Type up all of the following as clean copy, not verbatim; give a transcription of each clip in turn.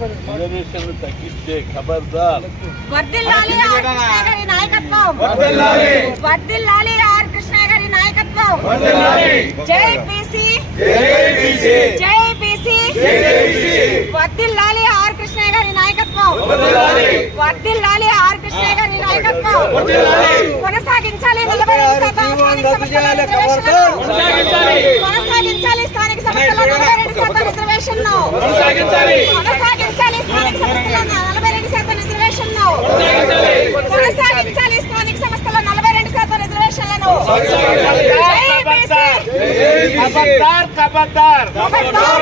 రిజర్వేషన్లు తగ్గిస్తే ఖబర్దార్. వర్ధిల్లాలి ఆర్ కృష్ణయ్య గారి నాయకత్వం. వర్ధిల్లాలి. వర్ధిల్లాలి ఆర్ కృష్ణయ్య గారి నాయకత్వం. వర్ధిల్లాలి. జై బీసీ. జై బీసీ. జై బీసీ. జై బీసీ. వర్ధిల్లాలి ఆర్ కృష్ణయ్య గారి నాయకత్వం. వర్ధిల్లాలి. వర్ధిల్లాలి ఆర్ కృష్ణయ్య గారి నాయకత్వం. వర్ధిల్లాలి. కొనసాగించాలి 42% స్థానిక సంస్థల రిజర్వేషన్లను. కొనసాగించాలి. కొనసాగించాలి స్థానిక సంస్థల 42% రిజర్వేషన్ను. కొనసాగించాలి. కొనసాగించాలి స్థానిక సంస్థల 42% రిజర్వేషన్ను. కొనసాగించాలి స్థానిక సంస్థల 42% రిజర్వేషన్లను. ఖబర్దార్ ఖబర్దార్ ఖబర్దార్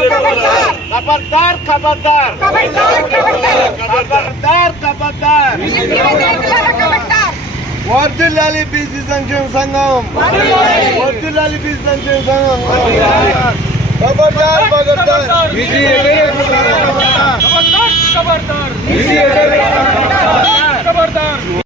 ఖబర్దార్ ఖబర్దార్ ఖబర్దార్ ఖబర్దార్. వర్ధిల్లాలి బీసీ సంక్షేమ సంఘం. వర్ధిల్లాలి బీసీ సంక్షేమ సంఘం. ఖబర్దార్ ఖబర్దార్. ఖబర్దార్ ఖబర్దార్.